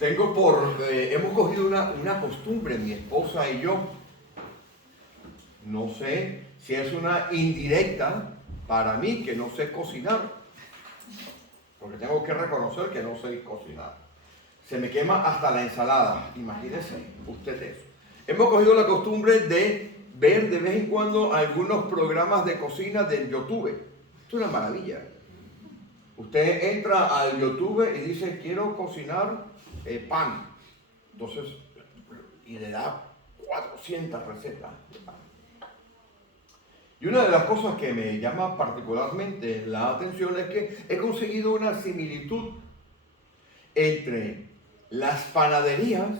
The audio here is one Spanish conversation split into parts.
hemos cogido una costumbre, mi esposa y yo. No sé si es una indirecta para mí que no sé cocinar, porque tengo que reconocer que no sé cocinar. Se me quema hasta la ensalada, imagínense usted eso. Hemos cogido la costumbre de ver de vez en cuando algunos programas de cocina del YouTube. Esto es una maravilla. Usted entra al YouTube y dice, quiero cocinar pan. Entonces, y le da 400 recetas de pan. Y una de las cosas que me llama particularmente la atención es que he conseguido una similitud entre las panaderías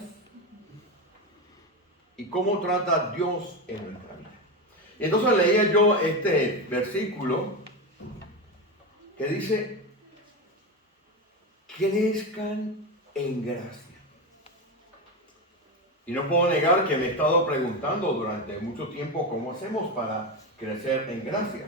y cómo trata Dios en nuestra vida. Y entonces leía yo este versículo que dice, crezcan en gracia. Y no puedo negar que me he estado preguntando durante mucho tiempo cómo hacemos para crecer en gracia.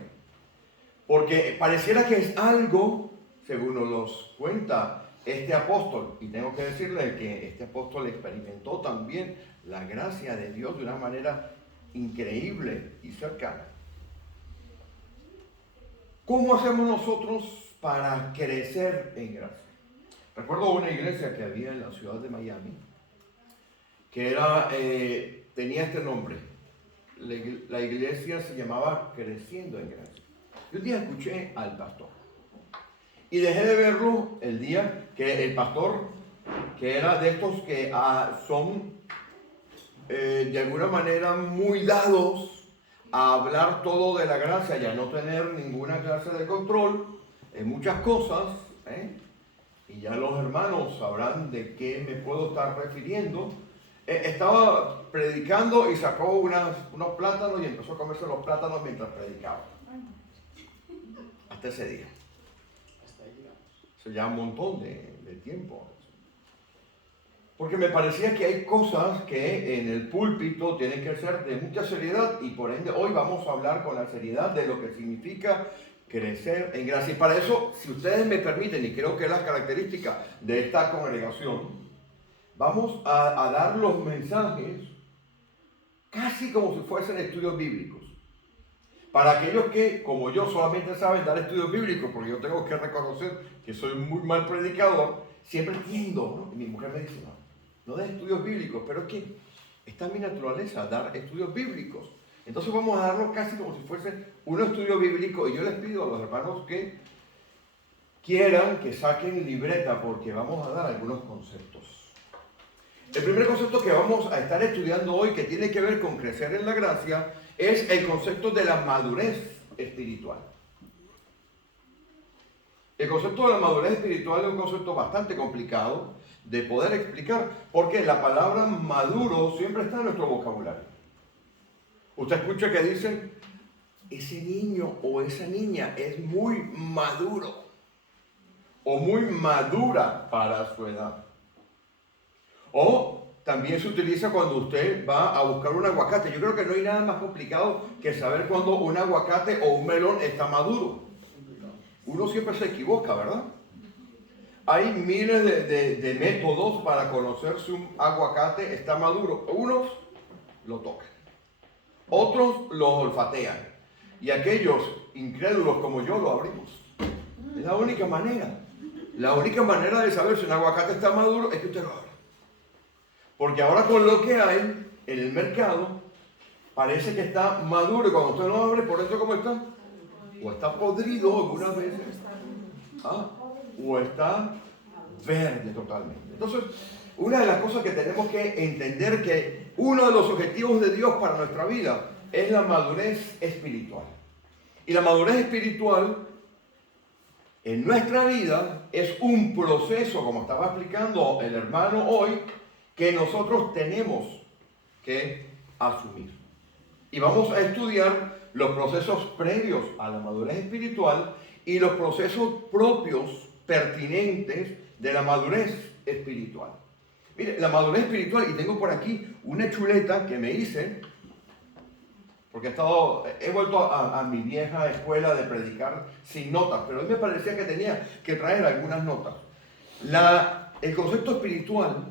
Porque pareciera que es algo, según nos cuenta este apóstol, y tengo que decirle que este apóstol experimentó también la gracia de Dios de una manera increíble y cercana. ¿Cómo hacemos nosotros para crecer en gracia? Recuerdo una iglesia que había en la ciudad de Miami, que tenía este nombre. La iglesia se llamaba Creciendo en Gracia. Y un día escuché al pastor. Y dejé de verlo el día que el pastor, que era de estos que son de alguna manera muy dados a hablar todo de la gracia y a no tener ninguna clase de control en muchas cosas, y ya los hermanos sabrán de qué me puedo estar refiriendo. Estaba predicando y sacó unos plátanos y empezó a comerse los plátanos mientras predicaba. Hasta ese día. Eso ya un montón de tiempo. Porque me parecía que hay cosas que en el púlpito tienen que ser de mucha seriedad y por ende hoy vamos a hablar con la seriedad de lo que significa crecer en gracia. Y para eso, si ustedes me permiten, y creo que es la característica de esta congregación, vamos a dar los mensajes casi como si fuesen estudios bíblicos. Para aquellos que, como yo, solamente saben dar estudios bíblicos, porque yo tengo que reconocer que soy muy mal predicador, siempre tiendo, ¿no? Y mi mujer me dice, no des estudios bíblicos, pero es que está en mi naturaleza dar estudios bíblicos. Entonces vamos a darlo casi como si fuese un estudio bíblico, y yo les pido a los hermanos que quieran que saquen libreta, porque vamos a dar algunos conceptos. El primer concepto que vamos a estar estudiando hoy, que tiene que ver con crecer en la gracia, es el concepto de la madurez espiritual. El concepto de la madurez espiritual es un concepto bastante complicado de poder explicar, porque la palabra maduro siempre está en nuestro vocabulario. Usted escucha que dicen, ese niño o esa niña es muy maduro o muy madura para su edad. O también se utiliza cuando usted va a buscar un aguacate. Yo creo que no hay nada más complicado que saber cuando un aguacate o un melón está maduro. Uno siempre se equivoca, ¿verdad? Hay miles de métodos para conocer si un aguacate está maduro. Unos lo tocan, otros lo olfatean, y aquellos incrédulos como yo lo abrimos. Es la única manera. La única manera de saber si un aguacate está maduro es que usted lo abra. Porque ahora con lo que hay en el mercado, parece que está maduro, y cuando usted lo abre, por eso ¿cómo está? O está podrido algunas veces, o está verde totalmente. Entonces, una de las cosas que tenemos que entender que uno de los objetivos de Dios para nuestra vida es la madurez espiritual. Y la madurez espiritual en nuestra vida es un proceso, como estaba explicando el hermano hoy, que nosotros tenemos que asumir. Y vamos a estudiar los procesos previos a la madurez espiritual y los procesos propios pertinentes de la madurez espiritual. Mire, la madurez espiritual, y tengo por aquí una chuleta que me hice, porque he vuelto a mi vieja escuela de predicar sin notas, pero a mí me parecía que tenía que traer algunas notas. La el concepto espiritual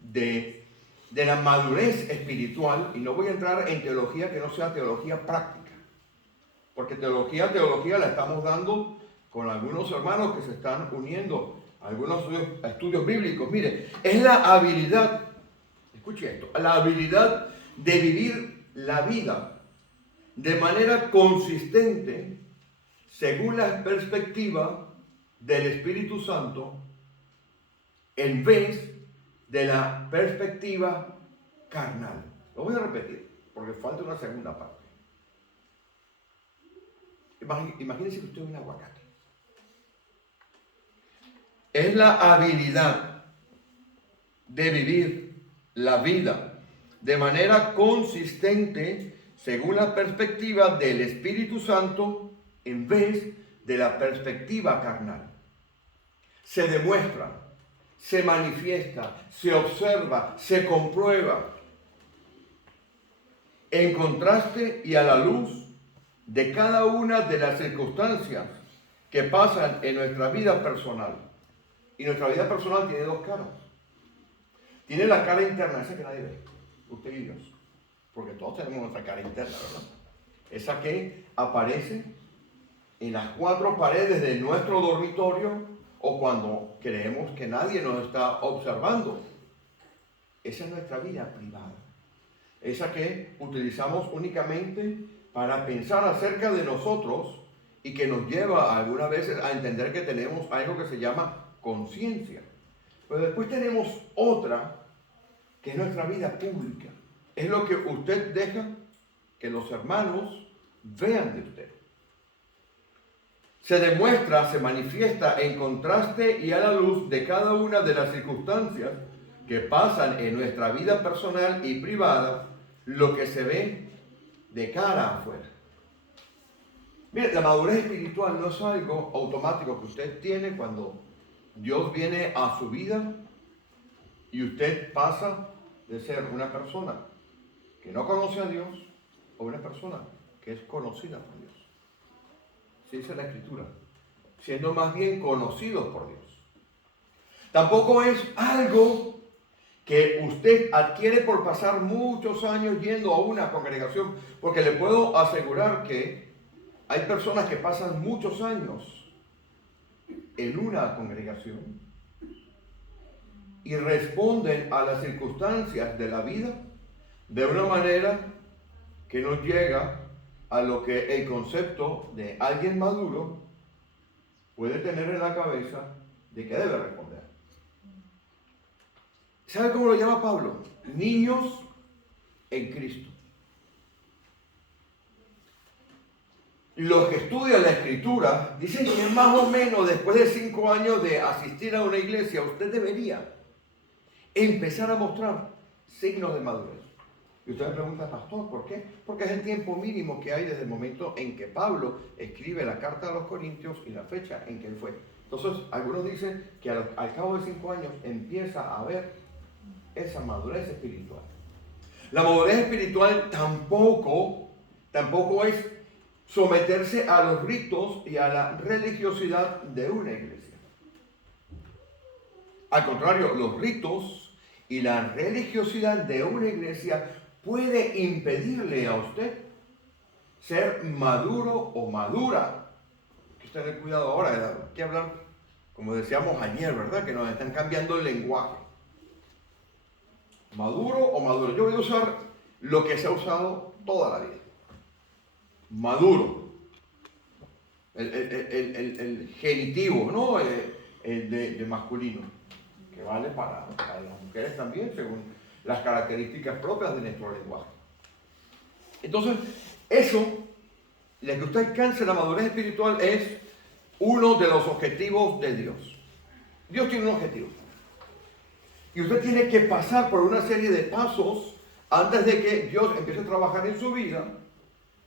de la madurez espiritual, y no voy a entrar en teología que no sea teología práctica, porque teología la estamos dando con algunos hermanos que se están uniendo a algunos estudios bíblicos. Mire, es la habilidad, escuche esto, la habilidad de vivir la vida de manera consistente según la perspectiva del Espíritu Santo en vez de la perspectiva carnal. Lo voy a repetir porque falta una segunda parte. Imagínense que usted es un aguacate. Es la habilidad de vivir la vida de manera consistente según la perspectiva del Espíritu Santo en vez de la perspectiva carnal. Se demuestra, se manifiesta, se observa, se comprueba en contraste y a la luz de cada una de las circunstancias que pasan en nuestra vida personal. Y nuestra vida personal tiene dos caras. Tiene la cara interna, esa que nadie ve, usted y Dios, porque todos tenemos nuestra cara interna, ¿verdad? Esa que aparece en las cuatro paredes de nuestro dormitorio o cuando creemos que nadie nos está observando. Esa es nuestra vida privada. Esa que utilizamos únicamente para pensar acerca de nosotros y que nos lleva algunas veces a entender que tenemos algo que se llama conciencia. Pero después tenemos otra que es nuestra vida pública. Es lo que usted deja que los hermanos vean de usted. Se demuestra, se manifiesta en contraste y a la luz de cada una de las circunstancias que pasan en nuestra vida personal y privada, lo que se ve de cara afuera. Mire, la madurez espiritual no es algo automático que usted tiene cuando Dios viene a su vida y usted pasa de ser una persona que no conoce a Dios a una persona que es conocida por Dios. Así dice la Escritura, siendo más bien conocidos por Dios. Tampoco es algo que usted adquiere por pasar muchos años yendo a una congregación, porque le puedo asegurar que hay personas que pasan muchos años en una congregación y responden a las circunstancias de la vida de una manera que no llega a lo que el concepto de alguien maduro puede tener en la cabeza de que debe responder. ¿Sabe cómo lo llama Pablo? Niños en Cristo. Los que estudian la Escritura dicen que más o menos después de 5 años de asistir a una iglesia, usted debería empezar a mostrar signos de madurez. Y usted me pregunta, pastor, ¿por qué? Porque es el tiempo mínimo que hay desde el momento en que Pablo escribe la carta a los Corintios y la fecha en que él fue. Entonces, algunos dicen que al cabo de 5 años empieza a haber esa madurez espiritual. La madurez espiritual tampoco es someterse a los ritos y a la religiosidad de una iglesia. Al contrario, los ritos y la religiosidad de una iglesia puede impedirle a usted ser maduro o madura. Hay que tener cuidado ahora, hay que hablar, como decíamos ayer, ¿verdad? Que nos están cambiando el lenguaje. Maduro o maduro. Yo voy a usar lo que se ha usado toda la vida. Maduro. El genitivo, ¿no? El de masculino. Que vale para las mujeres también, según las características propias de nuestro lenguaje. Entonces, eso, la que usted alcance la madurez espiritual es uno de los objetivos de Dios. Dios tiene un objetivo. Y usted tiene que pasar por una serie de pasos antes de que Dios empiece a trabajar en su vida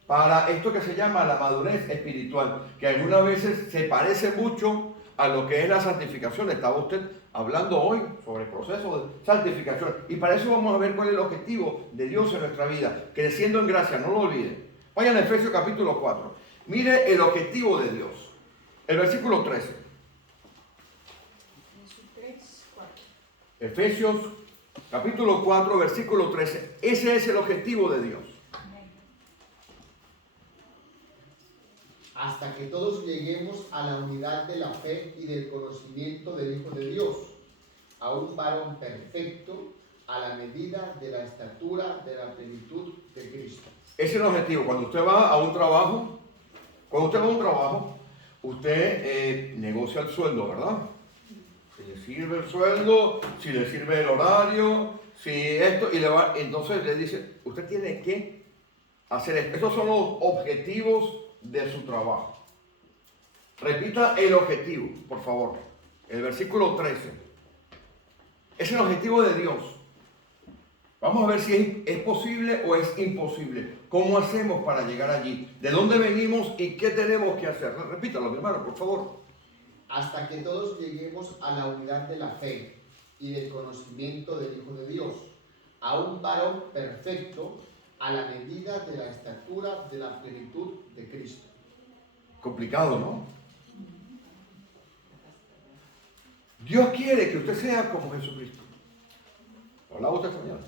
para esto que se llama la madurez espiritual, que algunas veces se parece mucho a lo que es la santificación. Estaba usted hablando hoy sobre el proceso de santificación. Y para eso vamos a ver cuál es el objetivo de Dios en nuestra vida. Creciendo en gracia, no lo olviden. Vayan a Efesios capítulo 4. Mire el objetivo de Dios. El versículo 13. Efesios capítulo 4, versículo 13. Ese es el objetivo de Dios. Hasta que todos lleguemos a la unidad de la fe y del conocimiento del Hijo de Dios, a un varón perfecto, a la medida de la estatura de la plenitud de Cristo. Ese es el objetivo. Cuando usted va a un trabajo, usted negocia el sueldo, ¿verdad? Si le sirve el sueldo, si le sirve el horario, si esto, entonces le dice, usted tiene que hacer esto. Estos son los objetivos de su trabajo. Repita el objetivo, por favor. El versículo 13. Es el objetivo de Dios. Vamos a ver si es posible o es imposible. ¿Cómo hacemos para llegar allí? ¿De dónde venimos y qué tenemos que hacer? Repítalo, mi hermano, por favor. Hasta que todos lleguemos a la unidad de la fe y del conocimiento del Hijo de Dios, a un varón perfecto, a la medida de la estatura de la plenitud de Cristo. Complicado, ¿no? Dios quiere que usted sea como Jesucristo. ¿Hablaba usted esta mañana?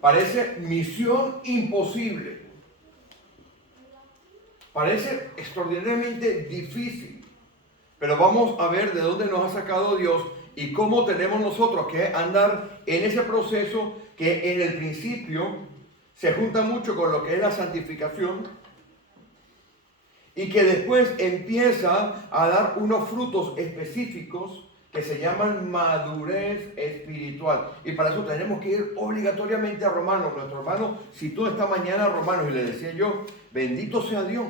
Parece misión imposible. Parece extraordinariamente difícil. Pero vamos a ver de dónde nos ha sacado Dios y cómo tenemos nosotros que andar en ese proceso que en el principio se junta mucho con lo que es la santificación y que después empieza a dar unos frutos específicos que se llaman madurez espiritual. Y para eso tenemos que ir obligatoriamente a Romanos. Nuestro hermano citó esta mañana a Romanos y le decía yo, bendito sea Dios,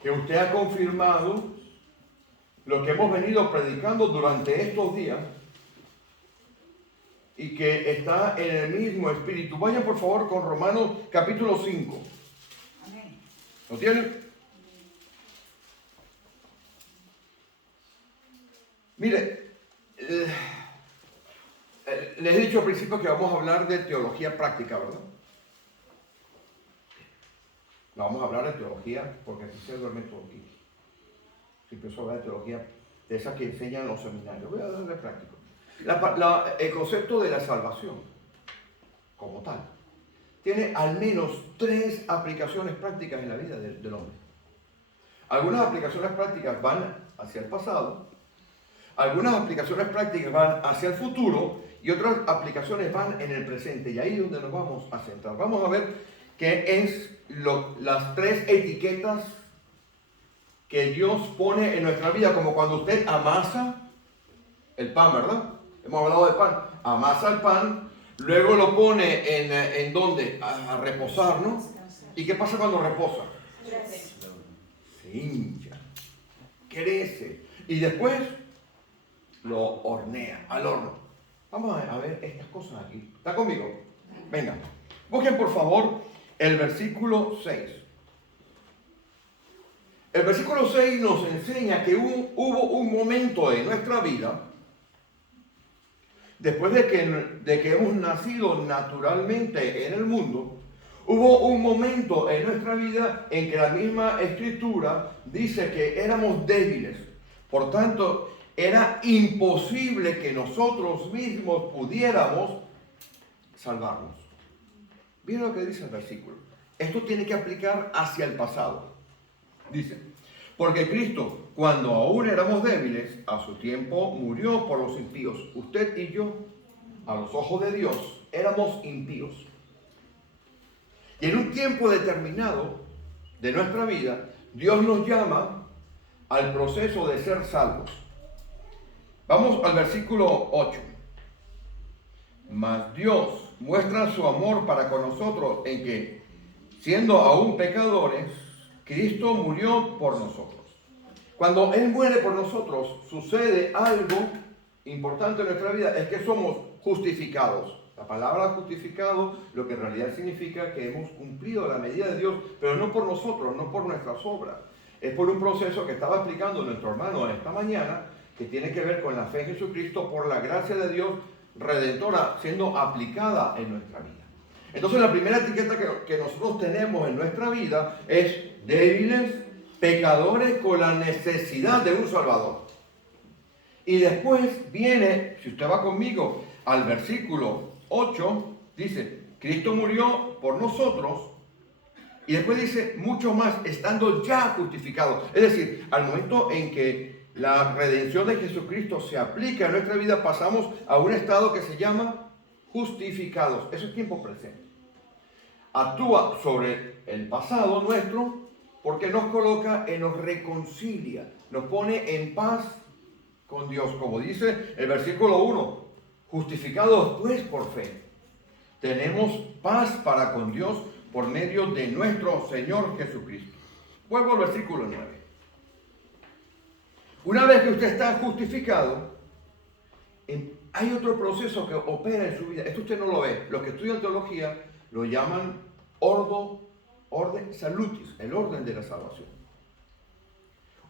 que usted ha confirmado lo que hemos venido predicando durante estos días y que está en el mismo espíritu. Vayan por favor con Romanos capítulo 5. Amén. ¿Lo tienen? Mire, les he dicho al principio que vamos a hablar de teología práctica, ¿verdad? No vamos a hablar de teología porque aquí se duerme todo aquí. Si empiezo a hablar de teología de esas que enseñan los seminarios, voy a hablar de práctico. El concepto de la salvación, como tal, tiene al menos 3 aplicaciones prácticas en la vida del hombre. Algunas aplicaciones prácticas van hacia el pasado, algunas aplicaciones prácticas van hacia el futuro y otras aplicaciones van en el presente. Y ahí es donde nos vamos a centrar. Vamos a ver qué es las 3 etiquetas que Dios pone en nuestra vida, como cuando usted amasa el pan, ¿verdad? Hemos hablado de pan. Amasa el pan, luego lo pone en ¿dónde? A reposar, ¿no? ¿Y qué pasa cuando reposa? Se hincha, crece y después lo hornea al horno. Vamos a ver estas cosas aquí. ¿Está conmigo? Venga, busquen por favor el versículo 6. El versículo 6 nos enseña que hubo un momento en nuestra vida, después de que hemos nacido naturalmente en el mundo, hubo un momento en nuestra vida en que la misma Escritura dice que éramos débiles. Por tanto, era imposible que nosotros mismos pudiéramos salvarnos. Miren lo que dice el versículo. Esto tiene que aplicar hacia el pasado. Dice, porque Cristo, cuando aún éramos débiles, a su tiempo murió por los impíos. Usted y yo, a los ojos de Dios, éramos impíos. Y en un tiempo determinado de nuestra vida, Dios nos llama al proceso de ser salvos. Vamos al versículo 8. Mas Dios muestra su amor para con nosotros en que, siendo aún pecadores, Cristo murió por nosotros. Cuando Él muere por nosotros, sucede algo importante en nuestra vida, es que somos justificados. La palabra justificado, lo que en realidad significa que hemos cumplido la medida de Dios, pero no por nosotros, no por nuestras obras. Es por un proceso que estaba explicando nuestro hermano esta mañana, que tiene que ver con la fe en Jesucristo por la gracia de Dios redentora siendo aplicada en nuestra vida. Entonces la primera etiqueta que nosotros tenemos en nuestra vida es débiles, pecadores con la necesidad de un Salvador. Y después viene, si usted va conmigo al versículo 8, dice, Cristo murió por nosotros. Y después dice, mucho más, estando ya justificados. Es decir, al momento en que la redención de Jesucristo se aplica en nuestra vida, pasamos a un estado que se llama justificados. Eso es tiempo presente. Actúa sobre el pasado nuestro porque nos coloca y nos reconcilia, nos pone en paz con Dios. Como dice el versículo 1, justificados pues por fe. Tenemos paz para con Dios por medio de nuestro Señor Jesucristo. Vuelvo al versículo 9. Una vez que usted está justificado, hay otro proceso que opera en su vida. Esto usted no lo ve. Los que estudian teología lo llaman orden salutis, el orden de la salvación.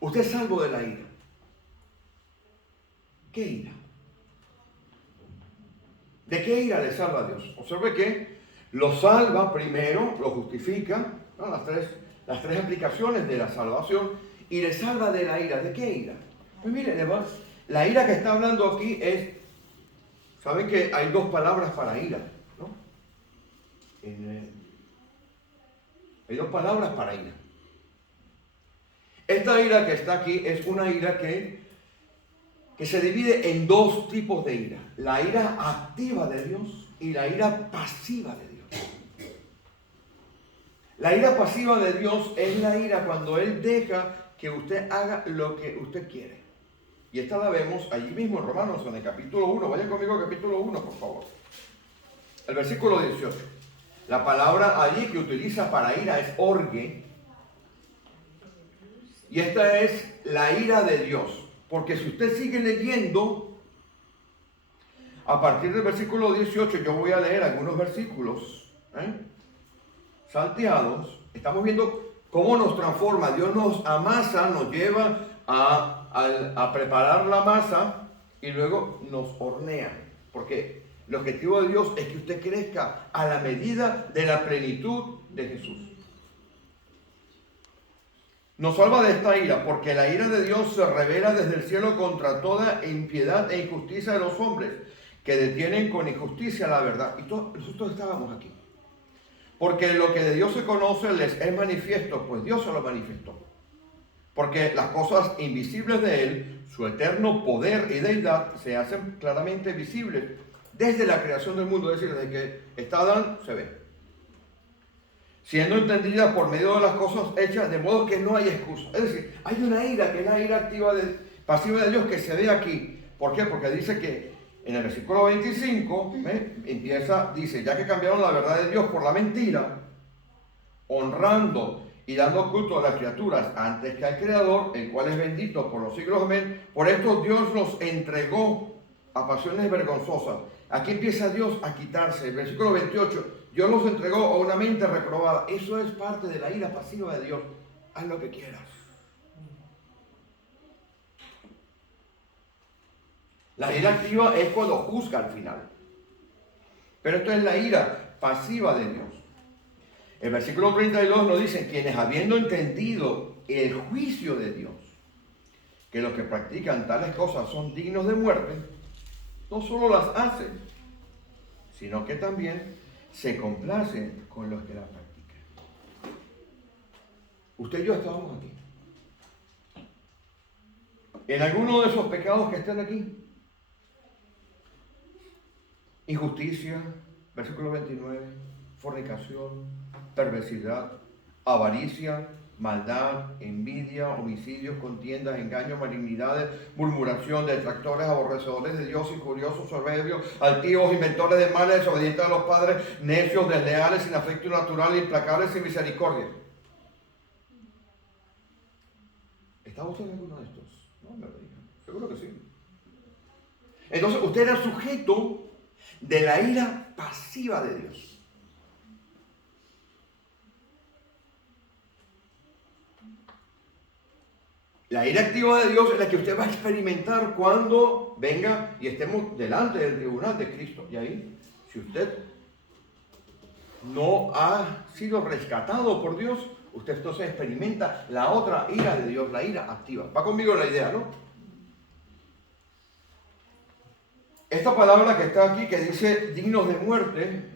Usted es salvo de la ira. ¿Qué ira? ¿De qué ira le salva a Dios? Observe que lo salva primero, lo justifica, ¿no? las tres aplicaciones de la salvación, y le salva de la ira. ¿De qué ira? Pues mire, la ira que está hablando aquí es, saben que hay dos palabras para ira, ¿no? Hay dos palabras para ira. Esta ira que está aquí es una ira que se divide en dos tipos de ira. La ira activa de Dios y la ira pasiva de Dios. La ira pasiva de Dios es la ira cuando Él deja que usted haga lo que usted quiere. Y esta la vemos allí mismo en Romanos, en el capítulo 1. Vayan conmigo al capítulo 1, por favor. El versículo 18. La palabra allí que utiliza para ira es orge. Y esta es la ira de Dios. Porque si usted sigue leyendo, a partir del versículo 18, yo voy a leer algunos versículos salteados. Estamos viendo cómo nos transforma. Dios nos amasa, nos lleva a preparar la masa y luego nos hornea. Porque el objetivo de Dios es que usted crezca a la medida de la plenitud de Jesús. Nos salva de esta ira, porque la ira de Dios se revela desde el cielo contra toda impiedad e injusticia de los hombres, que detienen con injusticia la verdad. Y nosotros estábamos aquí. Porque lo que de Dios se conoce les es manifiesto, pues Dios se lo manifestó. Porque las cosas invisibles de Él, su eterno poder y deidad, se hacen claramente visibles desde la creación del mundo, es decir, desde que está Adán, se ve. Siendo entendida por medio de las cosas hechas, de modo que no hay excusa. Es decir, hay una ira, que es la ira pasiva de Dios, que se ve aquí. ¿Por qué? Porque dice que en el versículo 25, dice, ya que cambiaron la verdad de Dios por la mentira, honrando y dando culto a las criaturas antes que al Creador, el cual es bendito por los siglos, amén. Por esto Dios los entregó a pasiones vergonzosas. Aquí empieza Dios a quitarse. El versículo 28, Dios los entregó a una mente reprobada. Eso es parte de la ira pasiva de Dios. Haz lo que quieras. La ira activa es cuando juzga al final. Pero esto es la ira pasiva de Dios. El versículo 32 nos dice, quienes habiendo entendido el juicio de Dios, que los que practican tales cosas son dignos de muerte, no solo las hacen, sino que también se complacen con los que las practican. Usted y yo estábamos aquí. En alguno de esos pecados que están aquí, injusticia, versículo 29, fornicación, perversidad, avaricia, maldad, envidia, homicidios, contiendas, engaños, malignidades, murmuración, detractores, aborrecedores de Dios, injuriosos, soberbios, altivos, inventores de males, desobedientes a los padres, necios, desleales, sin afecto natural, implacables, sin misericordia. ¿Está usted en alguno de estos? No me lo diga. Seguro que sí. Entonces usted era sujeto de la ira pasiva de Dios. La ira activa de Dios es la que usted va a experimentar cuando venga y estemos delante del tribunal de Cristo. Y ahí, si usted no ha sido rescatado por Dios, usted entonces experimenta la otra ira de Dios, la ira activa. Va conmigo la idea, ¿no? esta palabra que está aquí, que dice dignos de muerte,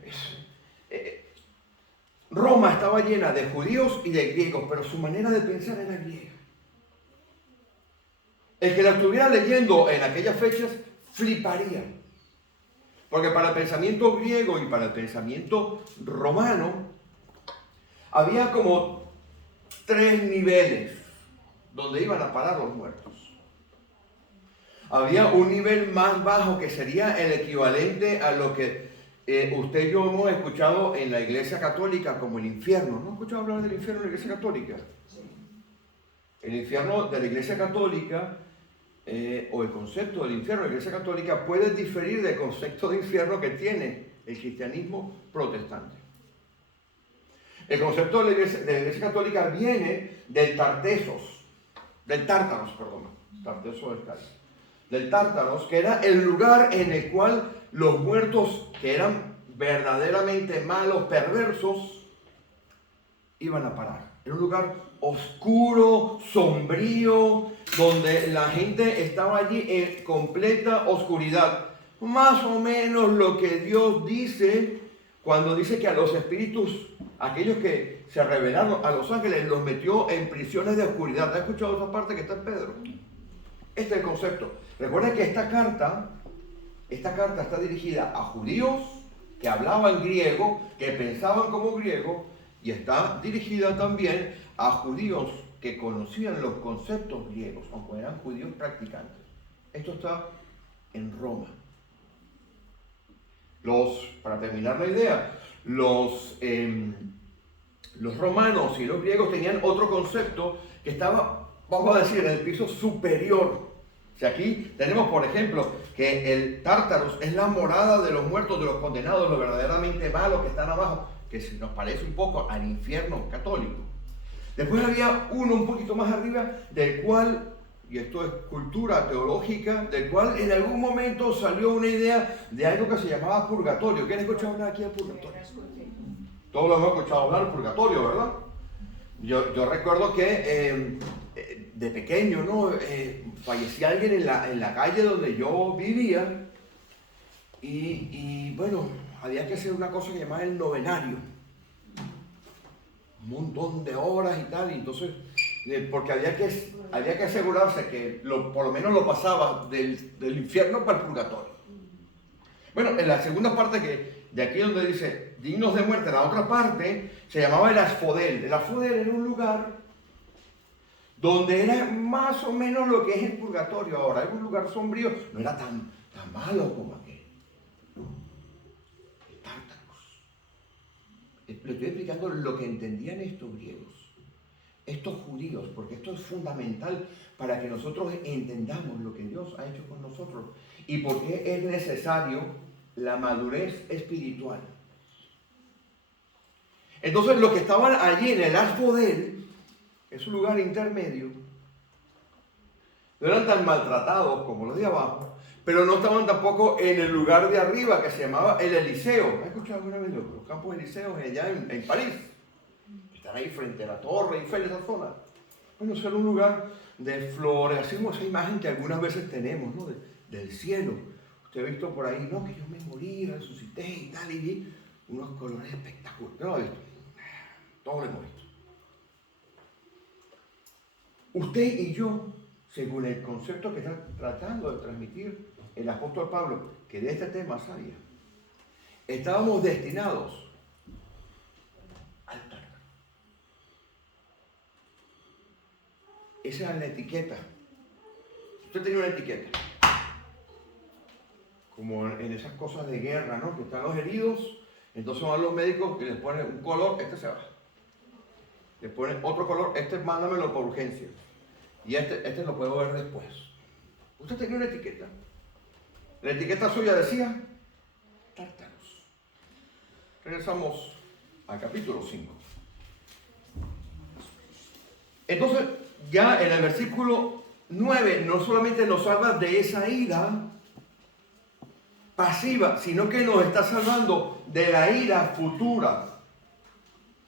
Roma estaba llena de judíos y de griegos, pero su manera de pensar era griega. El que la estuviera leyendo en aquellas fechas fliparía. Porque para el pensamiento griego y para el pensamiento romano había como 3 niveles donde iban a parar los muertos. Había un nivel más bajo que sería el equivalente a lo que usted y yo hemos escuchado en la Iglesia Católica como el infierno. ¿No han escuchado hablar del infierno en la Iglesia Católica? El infierno de la Iglesia Católica, o el concepto del infierno de la Iglesia Católica, puede diferir del concepto de infierno que tiene el cristianismo protestante. El concepto de la Iglesia Católica viene del Tártaros, del Tártaros, que era el lugar en el cual los muertos que eran verdaderamente malos, perversos, iban a parar. Era un lugar oscuro, sombrío, donde la gente estaba allí en completa oscuridad. Más o menos lo que Dios dice cuando dice que a los espíritus, aquellos que se rebelaron, a los ángeles, los metió en prisiones de oscuridad. ¿Has escuchado esa parte que está en Pedro? Este es el concepto. Recuerda que esta carta está dirigida a judíos que hablaban griego, que pensaban como griego, y está dirigida también a judíos que conocían los conceptos griegos, aunque eran judíos practicantes. Esto está en Roma. Para terminar la idea, los romanos y los griegos tenían otro concepto que estaba, vamos a decir, en el piso superior. O sea, aquí tenemos, por ejemplo, que el Tártaros es la morada de los muertos, de los condenados, los verdaderamente malos que están abajo, que se nos parece un poco al infierno católico. Después había uno un poquito más arriba, del cual, y esto es cultura teológica, del cual en algún momento salió una idea de algo que se llamaba purgatorio. ¿Quién ha escuchado hablar aquí del purgatorio? Todos lo hemos escuchado hablar del purgatorio, ¿verdad? Yo recuerdo que de pequeño, ¿no? Fallecía alguien en la calle donde yo vivía y bueno, había que hacer una cosa que llamaba el novenario. Un montón de horas y tal, y entonces, porque había que asegurarse que por lo menos lo pasaba del infierno para el purgatorio. Bueno, en la segunda parte de aquí donde dice dignos de muerte, la otra parte se llamaba el Asfodel. El Asfodel era un lugar donde era más o menos lo que es el purgatorio ahora. Era un lugar sombrío, no era tan malo como aquel. El Tártaros. Le estoy explicando lo que entendían estos griegos, estos judíos, porque esto es fundamental para que nosotros entendamos lo que Dios ha hecho con nosotros y por qué es necesario la madurez espiritual. Entonces, los que estaban allí en el Asfodel, es un lugar intermedio, no eran tan maltratados como los de abajo, pero no estaban tampoco en el lugar de arriba que se llamaba el Eliseo. ¿Has escuchado alguna vez los campos elíseos allá en París? Están ahí frente a la Torre Eiffel, esa zona. Bueno, eso era un lugar de flores, así como esa imagen que algunas veces tenemos, ¿no? Del cielo. Usted ha visto por ahí, no, que yo me morí, resucité y tal, y vi unos colores espectaculares. ¿No lo ha visto? Todos lo hemos visto. Usted y yo, según el concepto que está tratando de transmitir el apóstol Pablo, que de este tema sabía, estábamos destinados al Tártaro. Esa era la etiqueta. Usted tenía una etiqueta, como en esas cosas de guerra, ¿no? Que están los heridos, entonces van los médicos y les ponen un color, este se va. Le ponen otro color, este mándamelo por urgencia. Y este lo puedo ver después. Usted tenía una etiqueta. La etiqueta suya decía Tártaros. Regresamos al capítulo 5. Entonces, ya en el versículo 9, no solamente nos salva de esa ira pasiva, sino que nos está salvando de la ira futura.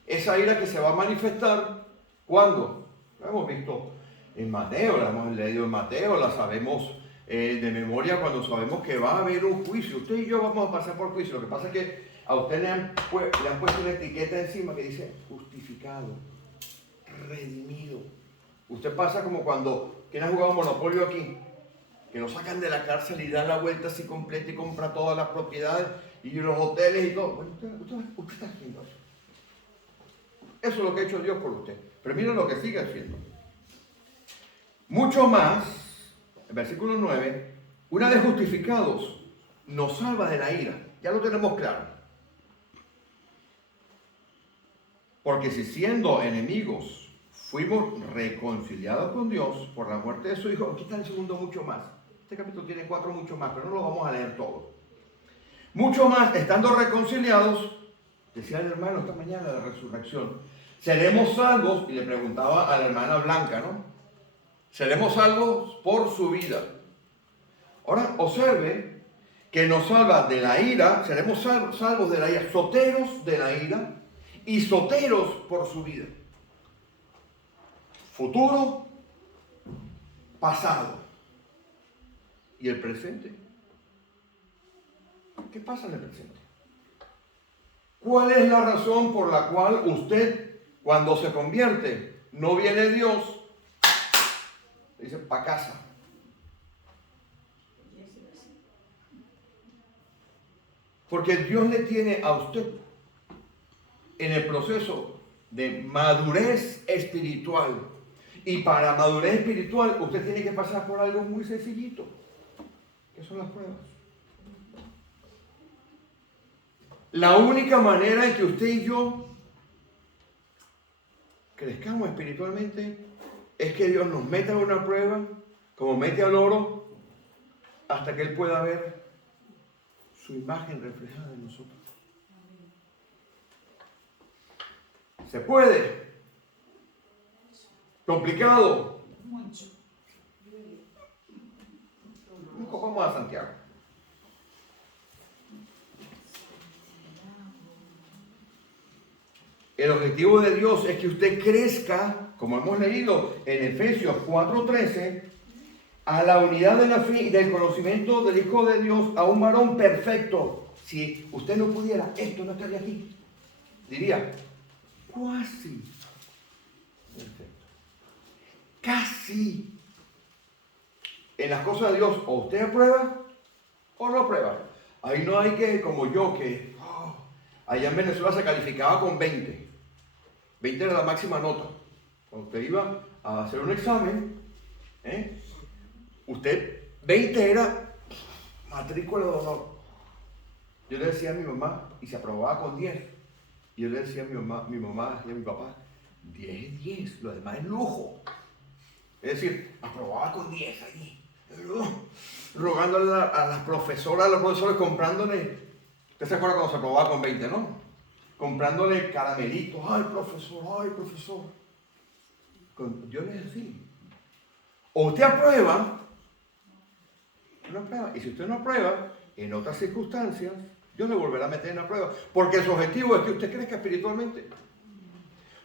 Esa ira que se va a manifestar, ¿cuándo? La hemos visto en Mateo, la hemos leído en Mateo, la sabemos de memoria cuando sabemos que va a haber un juicio. Usted y yo vamos a pasar por juicio. Lo que pasa es que a usted le han puesto una etiqueta encima que dice justificado, redimido. Usted pasa como cuando, ¿quién ha jugado Monopolio aquí? Que lo sacan de la cárcel y da la vuelta así completa y compra todas las propiedades y los hoteles y todo. Bueno, usted está haciendo eso. Eso es lo que ha hecho Dios por usted. Pero miren lo que sigue haciendo. Mucho más, el versículo 9, una vez justificados, nos salva de la ira. Ya lo tenemos claro. Porque si siendo enemigos fuimos reconciliados con Dios por la muerte de su Hijo, aquí está el segundo mucho más. Este capítulo tiene 4 mucho más, pero no lo vamos a leer todo. Mucho más, estando reconciliados, decía el hermano esta mañana de la resurrección, seremos salvos, y le preguntaba a la hermana Blanca, ¿no? Seremos salvos por su vida. Ahora, observe que nos salva de la ira, seremos salvos de la ira, soteros de la ira y soteros por su vida. Futuro, pasado y el presente. ¿Qué pasa en el presente? ¿Cuál es la razón por la cual usted, cuando se convierte, no viene Dios? Dice, para casa. Porque Dios le tiene a usted en el proceso de madurez espiritual. Y para madurez espiritual usted tiene que pasar por algo muy sencillito, que son las pruebas. La única manera en que usted y yo crezcamos espiritualmente es que Dios nos meta en una prueba, como mete al oro, hasta que Él pueda ver su imagen reflejada en nosotros. ¿Se puede? ¿Complicado? Mucho. Vamos a Santiago. El objetivo de Dios es que usted crezca, como hemos leído en Efesios 4:13, a la unidad de la fe y del conocimiento del Hijo de Dios, a un varón perfecto. Si usted no pudiera, esto no estaría aquí. Diría, casi perfecto. Casi. En las cosas de Dios, o usted aprueba o no aprueba. Ahí no hay que, como yo, que allá en Venezuela se calificaba con 20. 20 era la máxima nota. Cuando usted iba a hacer un examen, usted, 20 era matrícula de honor. Yo le decía a mi mamá, y se aprobaba con 10. Y yo le decía a mi mamá y a mi papá, 10 es 10, lo demás es lujo. Es decir, aprobaba con 10 allí. Rogándole a las profesoras, a los profesores, comprándole. Usted se acuerda cuando se aprobaba con 20, ¿no? Comprándole caramelitos. Ay, profesor. Yo les decía, o usted aprueba, y si usted no aprueba, en otras circunstancias, Dios le volverá a meter en la prueba. Porque su objetivo es que usted crezca espiritualmente.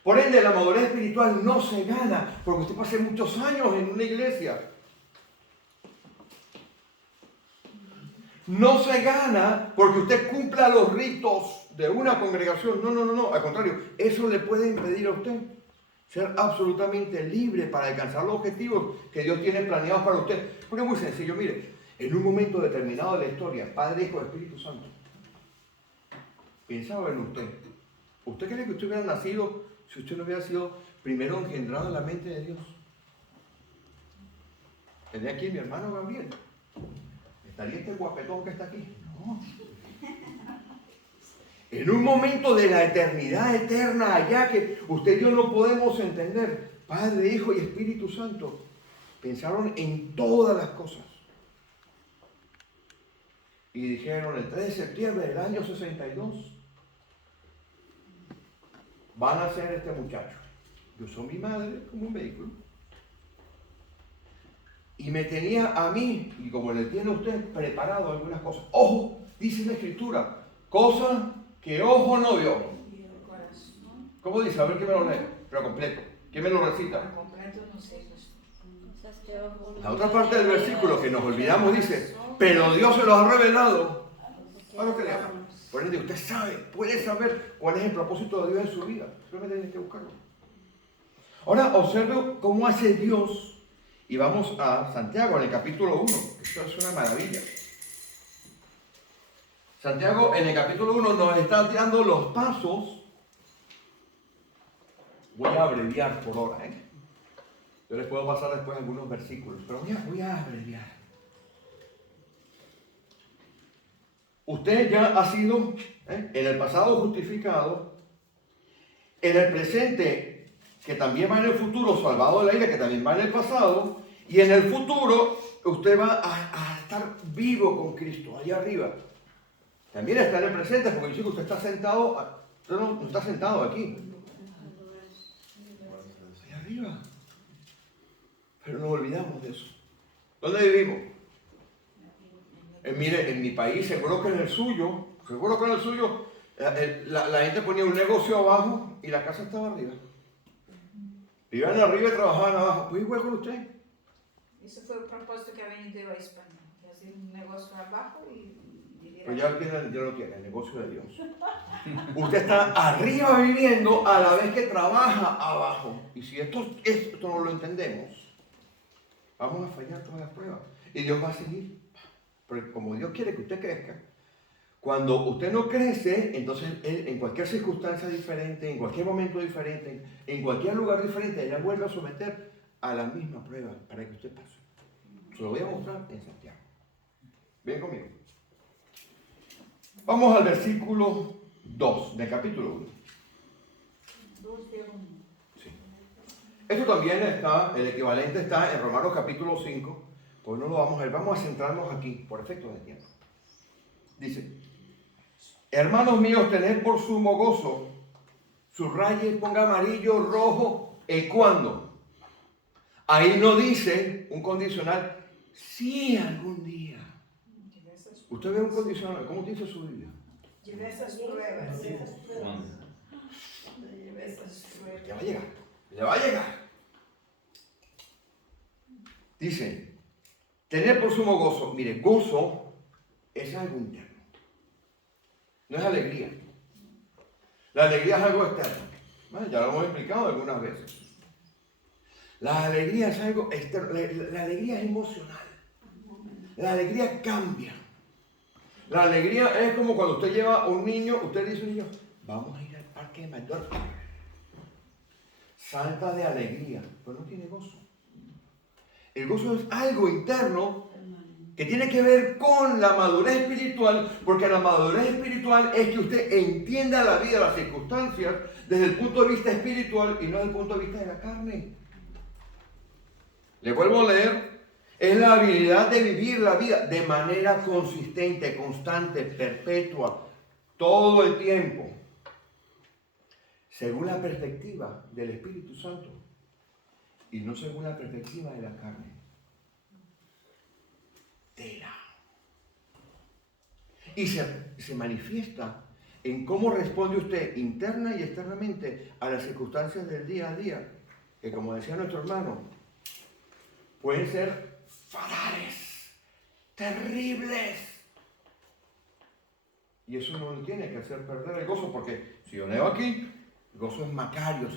Por ende, la madurez espiritual no se gana porque usted pase muchos años en una iglesia. No se gana porque usted cumpla los ritos de una congregación. No. Al contrario, eso le puede impedir a usted ser absolutamente libre para alcanzar los objetivos que Dios tiene planeados para usted. Porque es muy sencillo, mire, en un momento determinado de la historia, Padre, Hijo, Espíritu Santo, pensaba en usted. ¿Usted cree que usted hubiera nacido si usted no hubiera sido primero engendrado en la mente de Dios? ¿Tendría aquí mi hermano Gabriel? ¿Estaría este guapetón que está aquí? No. En un momento de la eternidad eterna allá que usted y yo no podemos entender, Padre, Hijo y Espíritu Santo pensaron en todas las cosas. Y dijeron, el 3 de septiembre del año 62, van a ser este muchacho. Yo soy mi madre como un vehículo. Y me tenía a mí, y como le tiene a usted, preparado algunas cosas. Ojo, dice la Escritura, cosas que ojo no vio. ¿Cómo dice? A ver, ¿quién me lo lee? Pero completo. ¿Quién me lo recita? Completo no sé. La otra parte del versículo que nos olvidamos dice, pero Dios se los ha revelado a los que le aman. Por ende, usted sabe, puede saber cuál es el propósito de Dios en su vida. Solamente tiene que buscarlo. Ahora, observe cómo hace Dios. Y vamos a Santiago, en el capítulo 1. Esto es una maravilla. Santiago, en el capítulo 1, nos está dando los pasos. Voy a abreviar por hora, Yo les puedo pasar después algunos versículos, pero voy a abreviar. Usted ya ha sido en el pasado justificado, en el presente, que también va en el futuro, salvado de la ira, que también va en el pasado, y en el futuro usted va a estar vivo con Cristo, allá arriba. También está en el presente, porque dice que usted está sentado, usted no está sentado aquí, allá arriba. Pero nos olvidamos de eso. ¿Dónde vivimos? Mire, en mi país, seguro que en el suyo, la gente ponía un negocio abajo y la casa estaba arriba. Vivían arriba y trabajaban abajo. Pues igual con usted. Ese fue el propósito que ha venido a España. Hacer un negocio abajo y vivir. Pues ya lo tiene, el negocio de Dios. Usted está arriba viviendo a la vez que trabaja abajo. Y si esto no lo entendemos, vamos a fallar todas las pruebas. Y Dios va a seguir. Porque como Dios quiere que usted crezca, cuando usted no crece, entonces Él en cualquier circunstancia diferente, en cualquier momento diferente, en cualquier lugar diferente, Él la vuelve a someter a la misma prueba para que usted pase. Se lo voy a mostrar en Santiago. Ven conmigo. Vamos al versículo 2 del capítulo 1. 2 de 1. Sí. Esto también está, el equivalente está en Romanos capítulo 5. Pues no lo vamos a ver, vamos a centrarnos aquí, por efecto de tiempo. Dice, hermanos míos, tened por sumo gozo, subraye, ponga amarillo, rojo, ¿cuándo? Ahí no dice un condicional, sí algún día. Usted ve un condicional, ¿cómo dice su Biblia? Lleve esas pruebas. Le va a llegar, le va a llegar. Dice, tener por sumo gozo. Mire, gozo es algo interno. No es alegría. La alegría es algo externo. Bueno, ya lo hemos explicado algunas veces. La alegría es algo externo. La alegría es emocional. La alegría cambia. La alegría es como cuando usted lleva a un niño, usted dice a un niño, vamos a ir al parque de McDonald's. Salta de alegría, pero no tiene gozo. El gozo es algo interno que tiene que ver con la madurez espiritual, porque la madurez espiritual es que usted entienda la vida, las circunstancias, desde el punto de vista espiritual y no desde el punto de vista de la carne. Le vuelvo a leer, es la habilidad de vivir la vida de manera consistente, constante, perpetua, todo el tiempo, según la perspectiva del Espíritu Santo y no según la perspectiva de la carne. Y se manifiesta en cómo responde usted interna y externamente a las circunstancias del día a día, que como decía nuestro hermano, pueden ser fatales, terribles. Y eso no le tiene que hacer perder el gozo, porque si yo leo aquí, el gozo es Macario.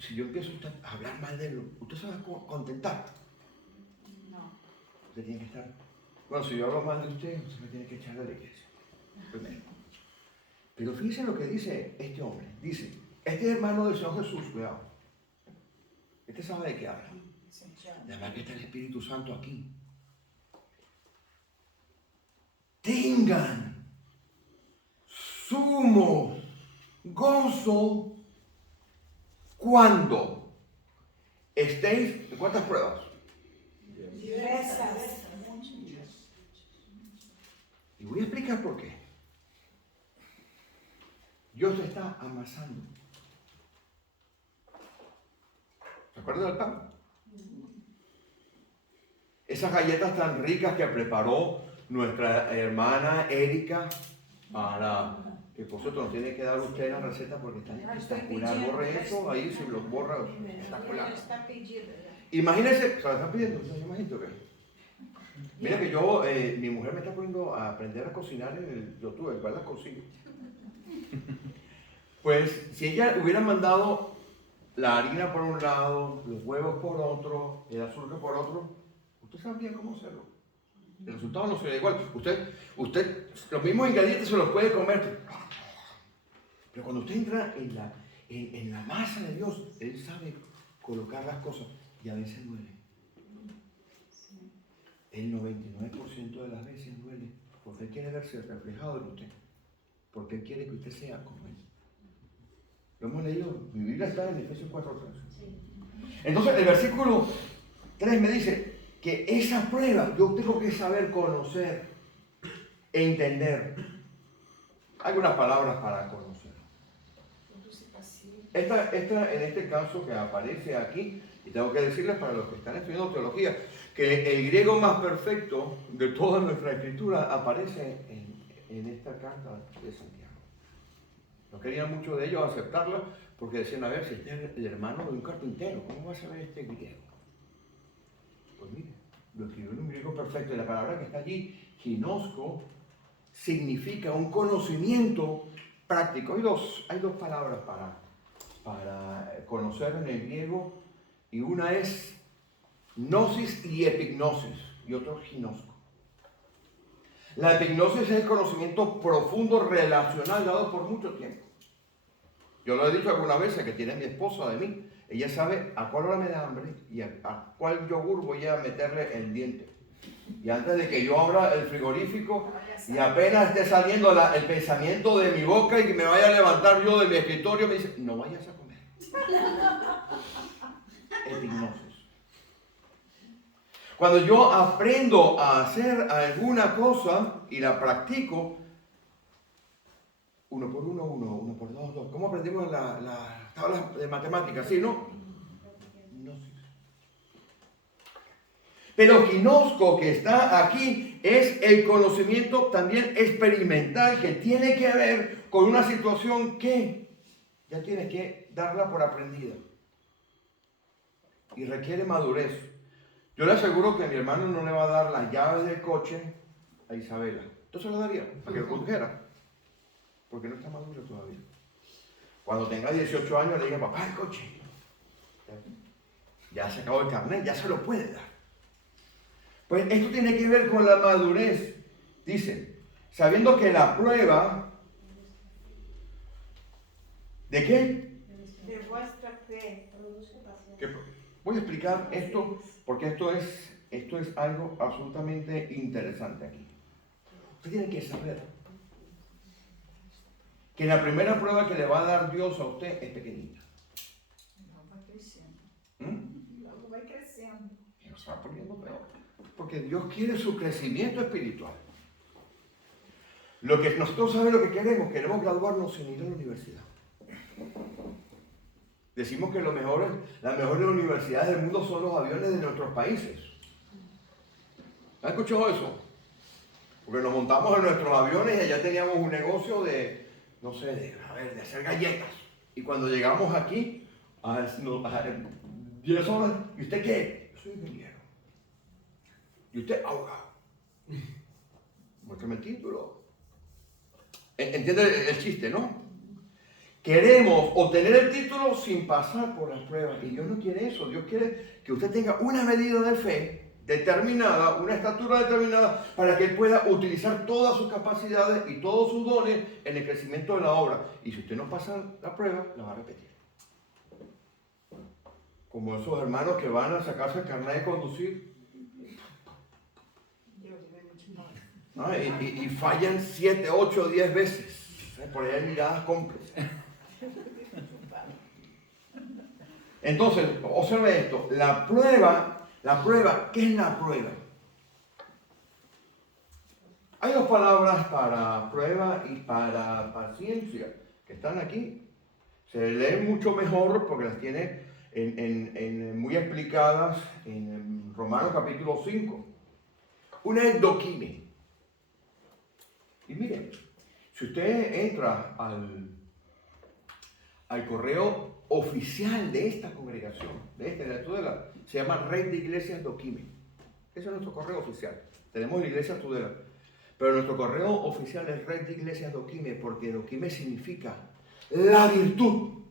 Si yo empiezo a hablar mal de él, ¿usted se va a contentar? No. Usted tiene que estar... Bueno, si yo hablo mal de usted me tiene que echar de la iglesia. Primero. Pero fíjense lo que dice este hombre. Dice, este es hermano del Señor Jesús, cuidado. Este sabe de qué habla. Además que está el Espíritu Santo aquí. Tengan sumo gozo cuando estéis, ¿en cuántas pruebas? Diversas. Y voy a explicar por qué. Dios te está amasando. ¿Se acuerdan del pan? Esas galletas tan ricas que preparó nuestra hermana Erika para... Que por cierto nos tiene que dar usted la receta porque está espectacular. Borre eso, ahí se lo borra. Espectacular. Imagínense, ¿se lo están pidiendo? Imagínate que... Mira que yo, mi mujer me está poniendo a aprender a cocinar en el YouTube, el cual la consigo. Pues si ella hubiera mandado la harina por un lado, los huevos por otro, el azúcar por otro, usted sabría cómo hacerlo. El resultado no sería igual. Usted, los mismos ingredientes se los puede comer. Pero cuando usted entra en la masa de Dios, Él sabe colocar las cosas y a veces duele. El 99% de las veces duele porque Él quiere verse reflejado en usted. Porque Él quiere que usted sea como Él. Lo hemos leído, mi Biblia está en Efesios 4:3. Entonces el versículo 3 me dice que esa prueba yo tengo que saber conocer, entender. Hay algunas palabras para conocer. Esta en este caso que aparece aquí, y tengo que decirles para los que están estudiando teología, que el griego más perfecto de toda nuestra escritura aparece en esta carta de Santiago. No querían muchos de ellos aceptarla porque decían, a ver, si este es el hermano de un carpintero, ¿cómo va a saber este griego? Pues mire, lo escribió en un griego perfecto y la palabra que está allí, ginosko, significa un conocimiento práctico. Hay dos palabras para conocer en el griego y una es gnosis y epignosis y otro ginosko. La epignosis es el conocimiento profundo relacional dado por mucho tiempo. Yo lo he dicho algunas veces que tiene mi esposa de mí. Ella sabe a cuál hora me da hambre y a cuál yogur voy a meterle el diente. Y antes de que yo abra el frigorífico y apenas esté saliendo el pensamiento de mi boca y que me vaya a levantar yo de mi escritorio, me dice, no vayas a comer. Epignosis. Cuando yo aprendo a hacer alguna cosa y la practico, 1 por 1, 1, 1 por 2, 2. ¿Cómo aprendimos las tablas de matemáticas? ¿Sí, no? Gnosis. Pero ginosko, que está aquí, es el conocimiento también experimental que tiene que ver con una situación que ya tienes que darla por aprendida. Y requiere madurez. Yo le aseguro que mi hermano no le va a dar las llaves del coche a Isabela. Entonces lo daría, para que lo condujera. Porque no está maduro todavía. Cuando tenga 18 años le diga, papá, el coche. Ya se acabó el carnet, ya se lo puede dar. Pues esto tiene que ver con la madurez. Dice, sabiendo que la prueba, ¿de qué? De vuestra fe. Voy a explicar esto porque esto es algo absolutamente interesante aquí. Usted tiene que saber que la primera prueba que le va a dar Dios a usted es pequeñita. No va creciendo. ¿Mm? Va creciendo. Y nos va poniendo peor. Porque Dios quiere su crecimiento espiritual. Lo que nosotros sabemos lo que queremos graduarnos sin ir a la universidad. Decimos que las mejores universidades del mundo son los aviones de nuestros países. ¿Han escuchado eso? Porque nos montamos en nuestros aviones y allá teníamos un negocio de hacer galletas. Y cuando llegamos aquí, a 10 horas, ¿y usted qué? Yo soy ingeniero. ¿Y usted? Abogado. Muéstrame el título. ¿Entiende el chiste, no? Queremos obtener el título sin pasar por las pruebas. Y Dios no quiere eso. Dios quiere que usted tenga una medida de fe determinada, una estatura determinada, para que Él pueda utilizar todas sus capacidades y todos sus dones en el crecimiento de la obra. Y si usted no pasa la prueba, la va a repetir. Como esos hermanos que van a sacarse el carnet de conducir. ¿No? Y fallan 7, 8, 10 veces. Por ahí hay miradas cómplices. Entonces, observe esto. La prueba, ¿qué es la prueba? Hay dos palabras para prueba y para paciencia que están aquí. Se leen mucho mejor porque las tiene muy explicadas en Romanos capítulo 5. Una es doquime. Y miren, si usted entra al correo oficial de esta congregación, de la Tudela, se llama Red de Iglesias Doquime. Ese es nuestro correo oficial. Tenemos la Iglesia Tudela. Pero nuestro correo oficial es Red de Iglesias Doquime, porque doquime significa la virtud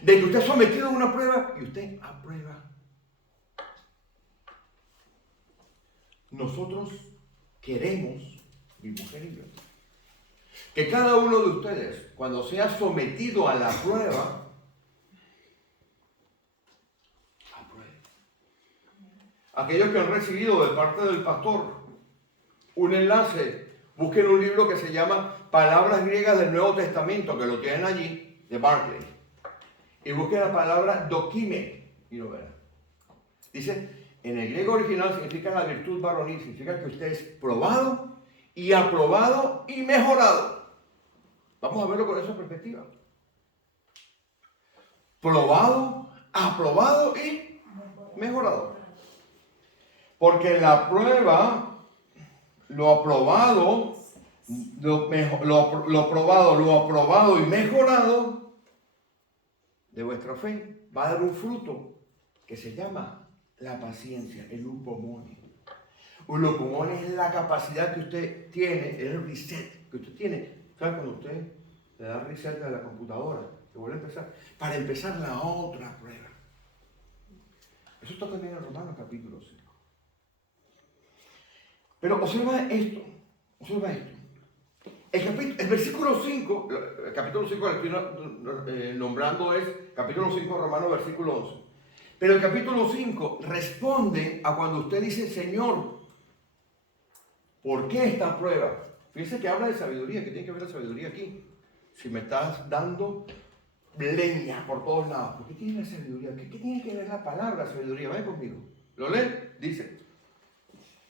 de que usted es sometido a una prueba y usted aprueba. Nosotros queremos, mi mujer y yo, que cada uno de ustedes, cuando sea sometido a la prueba, apruebe. Aquellos que han recibido de parte del pastor un enlace, busquen un libro que se llama Palabras Griegas del Nuevo Testamento, que lo tienen allí, de Barclay. Y busquen la palabra doquime y lo verán. Dice, en el griego original significa la virtud varonil, significa que usted es probado y aprobado y mejorado. Vamos a verlo con esa perspectiva. Probado, aprobado y mejorado. Porque en la prueba, lo aprobado y mejorado de vuestra fe va a dar un fruto que se llama la paciencia, el upomone. Un upomone es la capacidad que usted tiene, el reset que usted tiene. ¿Sabe cuando usted le da reset a la computadora? Que vuelve a empezar. Para empezar la otra prueba. Eso está también en Romanos capítulo 5. Pero observa esto. El versículo 5, el capítulo 5 que estoy nombrando es capítulo 5 Romanos versículo 11. Pero el capítulo 5 responde a cuando usted dice, Señor, ¿por qué esta prueba? Fíjense que habla de sabiduría, que tiene que ver la sabiduría aquí. Si me estás dando leña por todos lados, ¿por qué tiene la sabiduría? ¿Qué tiene que ver la palabra sabiduría? Vaya conmigo. ¿Lo lee? Dice,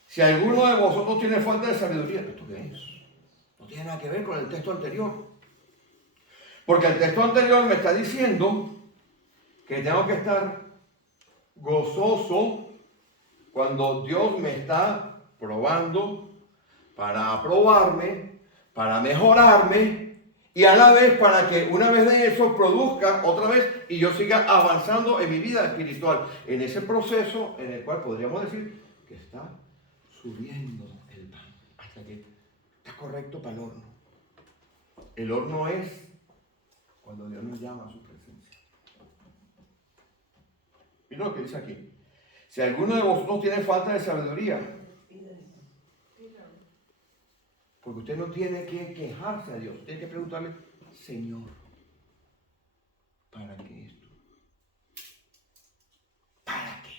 si alguno de vosotros tiene falta de sabiduría, ¿esto qué es? No tiene nada que ver con el texto anterior. Porque el texto anterior me está diciendo que tengo que estar gozoso cuando Dios me está probando para aprobarme, para mejorarme y a la vez para que una vez de eso produzca otra vez y yo siga avanzando en mi vida espiritual. En ese proceso en el cual podríamos decir que está subiendo el pan hasta que está correcto para el horno. El horno es cuando Dios nos llama a su presencia. Mira lo que dice aquí. Si alguno de vosotros tiene falta de sabiduría, porque usted no tiene que quejarse a Dios, tiene que preguntarle, Señor, ¿para qué esto? ¿Para qué?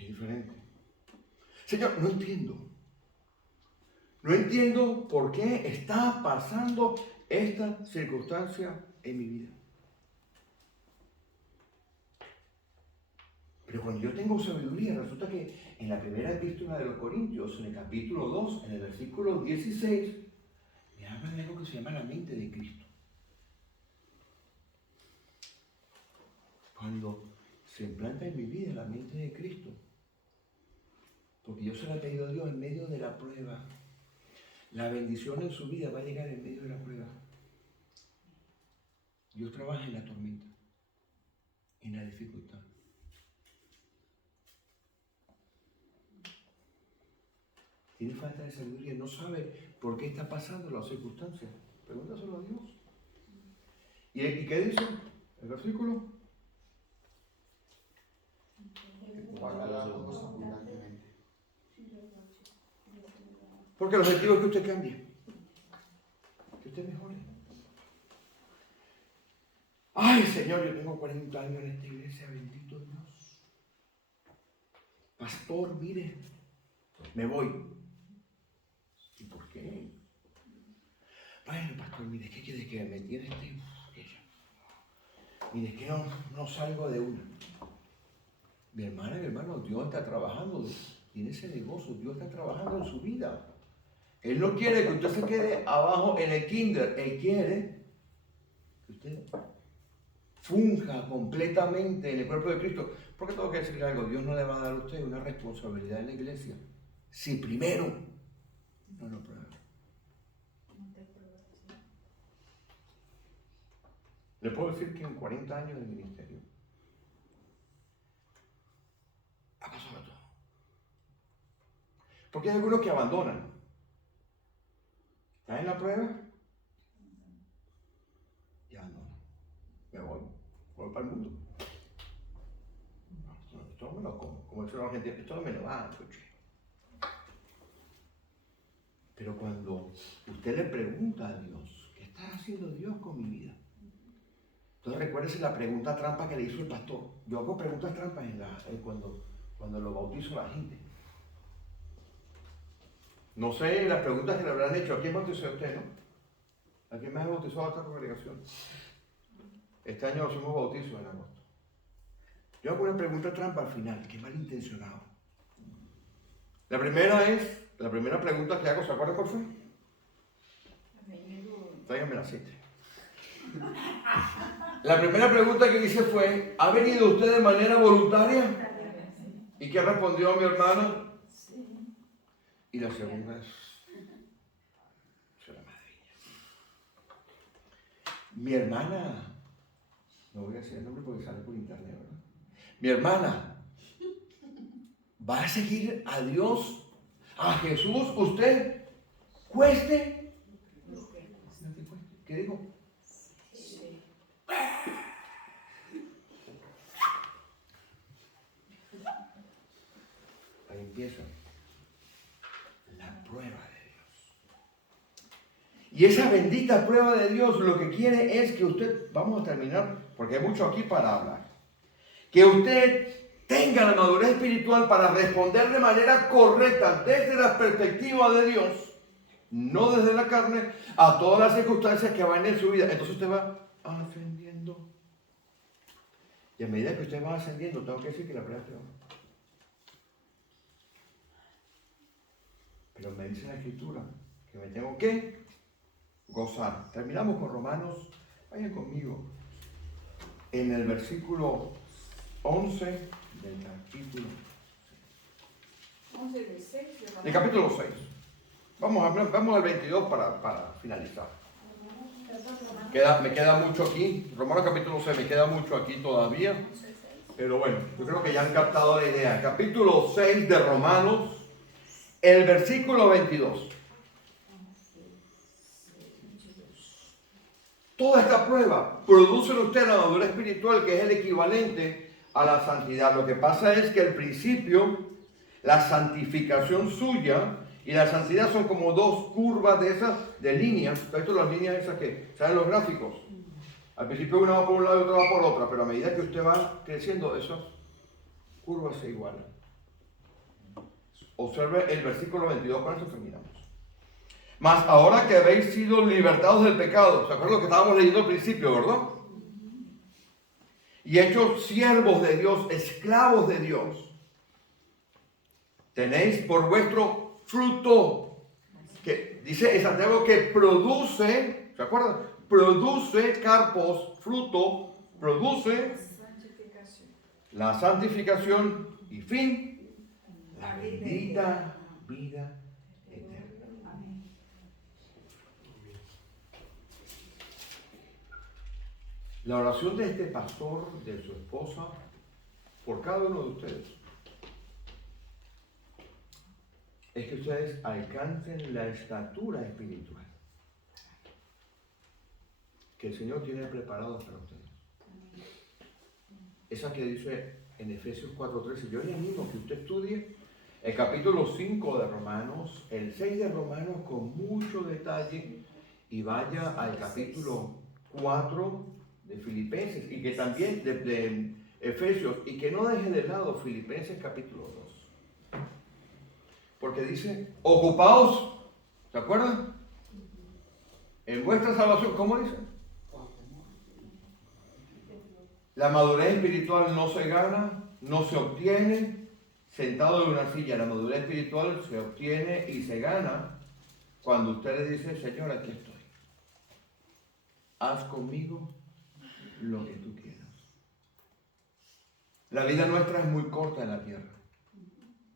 Es diferente. Señor, no entiendo. No entiendo por qué está pasando esta circunstancia en mi vida. Pero cuando yo tengo sabiduría, resulta que en la primera epístola de los Corintios, en el capítulo 2, en el versículo 16, me habla de algo que se llama la mente de Cristo. Cuando se implanta en mi vida la mente de Cristo, porque yo se la he pedido a Dios en medio de la prueba, la bendición en su vida va a llegar en medio de la prueba. Dios trabaja en la tormenta, en la dificultad. Tiene falta de sabiduría, no sabe por qué está pasando las circunstancias. Pregúntaselo a Dios. ¿Y qué dice el versículo? Guardará todos abundantemente. Porque el objetivo es que usted cambie, que usted mejore. Ay, Señor, yo tengo 40 años en esta iglesia, bendito Dios. Pastor, mire, me voy. ¿Y por qué? Bueno, pastor, mire, ¿qué quiere que me tiene mire, que no salgo de una. Mi hermana, mi hermano, Dios está trabajando en ese negocio, Dios está trabajando en su vida. Él no quiere que usted se quede abajo en el kinder, Él quiere que usted funja completamente en el cuerpo de Cristo. Porque tengo que decirle algo, Dios no le va a dar a usted una responsabilidad en la iglesia si primero no lo prueba. Le puedo decir que en 40 años de ministerio ha pasado de todo. Porque hay algunos que abandonan. ¿Están en la prueba? Y abandonan. Me voy para el mundo. No, esto no me lo como dice la Argentina, esto no me lo va a escuchar. Pero cuando usted le pregunta a Dios, ¿qué está haciendo Dios con mi vida? Entonces recuérdese la pregunta trampa que le hizo el pastor. Yo hago preguntas trampas cuando lo bautizo a la gente. No sé las preguntas que le habrán hecho. ¿A quién bautizó usted, no? ¿A quién más bautizó a esta congregación? Este año hacemos bautizo en agosto. Yo hago una pregunta trampa al final, que malintencionado. La primera pregunta que hago, ¿se acuerda por fin? Tráigame el aceite. La primera pregunta que hice fue, ¿ha venido usted de manera voluntaria? ¿Y qué respondió mi hermano? Y la segunda es la madrina. Mi hermana, no voy a decir el nombre porque sale por internet, ¿verdad? Mi hermana, ¿va a seguir a Dios, a Jesús, usted, cueste? ¿Qué dijo? Ahí empieza la prueba de Dios. Y esa bendita prueba de Dios lo que quiere es que usted, vamos a terminar, porque hay mucho aquí para hablar, que usted tenga la madurez espiritual para responder de manera correcta desde la perspectiva de Dios, no desde la carne, a todas las circunstancias que van en su vida. Entonces usted va ascendiendo. Y a medida que usted va ascendiendo, tengo que decir que la prueba es peor. Pero me dice la Escritura que me tengo que gozar. Terminamos con Romanos, vayan conmigo, en el versículo 11 del capítulo 11 del 6 de Romanos. del capítulo 6. Vamos al 22 para finalizar. Me queda mucho aquí. Romanos capítulo 6, me queda mucho aquí todavía. Pero bueno, yo creo que ya han captado la idea. Capítulo 6 de Romanos, el versículo 22. Toda esta prueba produce en usted la madurez espiritual, que es el equivalente a la santidad. Lo que pasa es que al principio, la santificación suya y la santidad son como dos curvas de líneas. Esto las líneas esas que salen los gráficos. Al principio una va por un lado y otra va por otro, pero a medida que usted va creciendo, esas curvas se igualan. Observe el versículo 22, con esto terminamos. Mas ahora que habéis sido libertados del pecado, ¿se acuerdan lo que estábamos leyendo al principio, verdad? Y hechos siervos de Dios, esclavos de Dios, tenéis por vuestro fruto, que dice Santiago que produce, ¿se acuerdan? Produce carpos, fruto, produce la santificación y fin, la bendita vida eterna. La oración de este pastor, de su esposa, por cada uno de ustedes, es que ustedes alcancen la estatura espiritual que el Señor tiene preparado para ustedes. Esa que dice en Efesios 4:13. Yo le animo que usted estudie el capítulo 5 de Romanos, el 6 de Romanos con mucho detalle, y vaya al capítulo 4 de Filipenses, y que también de Efesios, y que no deje de lado Filipenses capítulo 2. Porque dice, ocupaos, ¿se acuerdan? En vuestra salvación, ¿cómo dice? La madurez espiritual no se gana, no se obtiene sentado en una silla. La madurez espiritual se obtiene y se gana cuando usted le dice, Señor, aquí estoy. Haz conmigo lo que tú quieras. La vida nuestra es muy corta en la tierra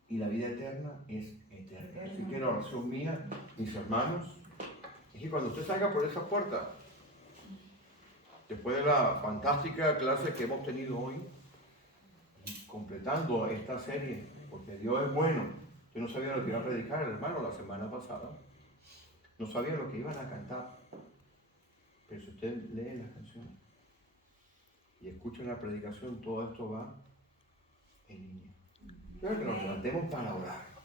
y la vida eterna es eterna. Así que la oración mía, mis hermanos, es que cuando usted salga por esa puerta, después de la fantástica clase que hemos tenido hoy, completando esta serie, porque Dios es bueno. Yo no sabía lo que iba a predicar el hermano la semana pasada, no sabía lo que iban a cantar, pero si usted lee las canciones y escucha la predicación, todo esto va en línea. Quiero que nos levantemos para orar.